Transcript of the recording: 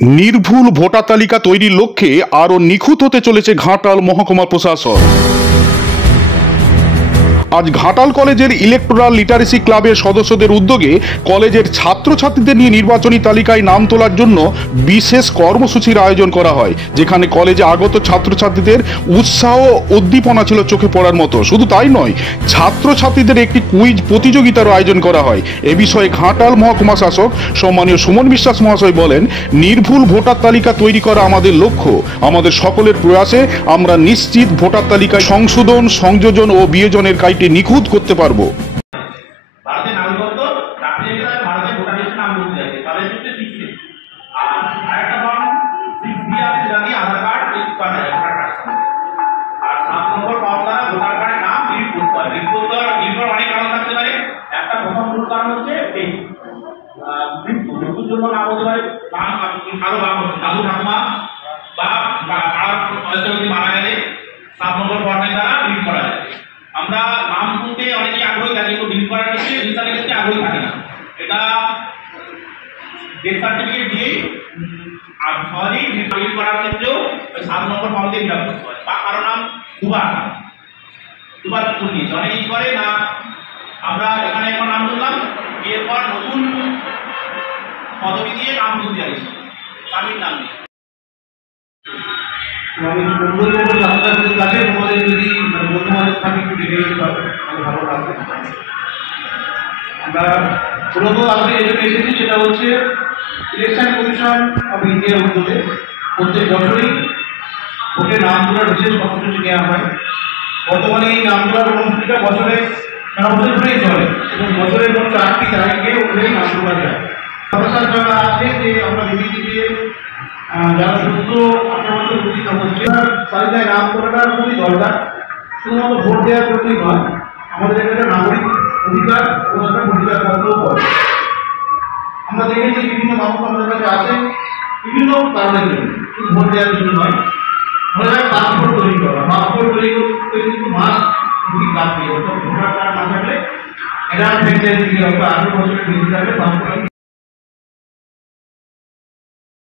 নির্ভুল ভোটার তালিকা তৈরির লক্ষ্যে আরও নিখুঁত হতে চলেছে ঘাটাল মহকুমা প্রশাসন। আজ ঘাটাল কলেজের ইলেকটোরাল লিটারেসি ক্লাবের সদস্যদের উদ্যোগে কলেজের ছাত্রছাত্রীদের নিয়ে নির্বাচনী তালিকায় নাম তোলার জন্য বিশেষ কর্মসূচির আয়োজন করা হয়, যেখানে কলেজে আগত ছাত্রছাত্রীদের উৎসাহ উদ্দীপনা ছিল চোখে পড়ার মতো। শুধু তাই নয়, ছাত্রছাত্রীদের একটি কুইজ প্রতিযোগিতারও আয়োজন করা হয়। এ বিষয়ে ঘাটাল মহকুমা শাসক সম্মানীয় সুমন বিশ্বাস মহাশয় বলেন, নির্ভুল ভোটার তালিকা তৈরি করা আমাদের লক্ষ্য। আমাদের সকলের প্রয়াসে আমরা নিশ্চিত ভোটার তালিকায় সংশোধন, সংযোজন ও বিয়োজনের কাজটি নিখুঁত করতে পারবো। ভারতের নাগরিকত্ব রাখলে ভারতের ভোটার লিস্টে নাম বলতে যাচ্ছে তাদের ক্ষেত্রে 6 আর আরেকটা ফর্ম 6B আছে জানি আধার কার্ড লিস্ট করা যায় ভোটার কার্ড সঙ্গে। আর 7 নম্বর ফর্ম দ্বারা ভোটার কার্ডের নাম ডিলিট করতে হয়। ডিলিট করতে হওয়ার অনেক কারণ থাকতে পারে। একটা প্রথম মূল কারণ হচ্ছে এই মৃত্যুর জন্য নাম হতে পারে কারো দাদু ঠাকুমা বা কারোর যদি মারা গেলে 7 নম্বর ফর্মের দ্বারা ডিলিট করা যায়। আমরা নাম তুলতে অনেকেই আগ্রহী থাকে, কিন্তু ডিলিট করার ক্ষেত্রে রিসার্চের ক্ষেত্রে আগ্রহী থাকে না। এটা ডেথ সার্টিফিকেট দিয়েই আর সহজেই ডিলিট করার ক্ষেত্রেও ওই 7 নম্বর ফর্ম দিয়ে ফিল আপ করতে হয়। বা কারো নাম দুবার তুল নিয়েছে, অনেকেই করে না। আমরা এখানে একবার নাম তুললাম, এরপর নতুন পদবি দিয়ে নাম তুলতে চাইছি, স্বামীর নাম দিয়ে। আমি বলবো ছাত্রছাত্রীদের কাছে তোমাদের যদি বন্ধুবান্ধব থাকে একটু ডেকে নিতে হবে, তাহলে ভালো লাগবে। আমরা মূলত আজকে যেটা এসেছি সেটা হচ্ছে ইলেকশন কমিশন অফ ইন্ডিয়ার উদ্যোগে প্রত্যেক বছরই ভোটে নাম তোলার বিশেষ কর্মসূচি নেওয়া হয়। বর্তমানে এই নাম তোলার কর্মসূচিটা বছরে সারা বছর ধরেই চলে এবং বছরের মোট 4টি তারিখে ওখানেই নাম তোলা যায়। সমস্যার জায়গা আছে যে আমরা দেখেছি যে যারা 17-18 বছর উচিত হচ্ছে তালিকায় নাম করাটা খুবই দরকার। শুধুমাত্র ভোট দেওয়ার জন্যই নয়, আমাদের একটা নাগরিক অধিকার ও একটা পরিচয়পত্রও করে। আমরা দেখেছি বিভিন্ন মানুষ আমাদের কাছে আসে বিভিন্ন কারণের জন্য, শুধু ভোট দেওয়ার জন্য নয়। ধরা যায় পাসপোর্ট তৈরি করা, পাসপোর্ট তৈরি করতে কিন্তু মাস লাগবে। ভোটার কার্ড না থাকলে এটা ফ্র্যাঞ্চাইজি 18 বছরের বেশি থাকলে পাসপোর্ট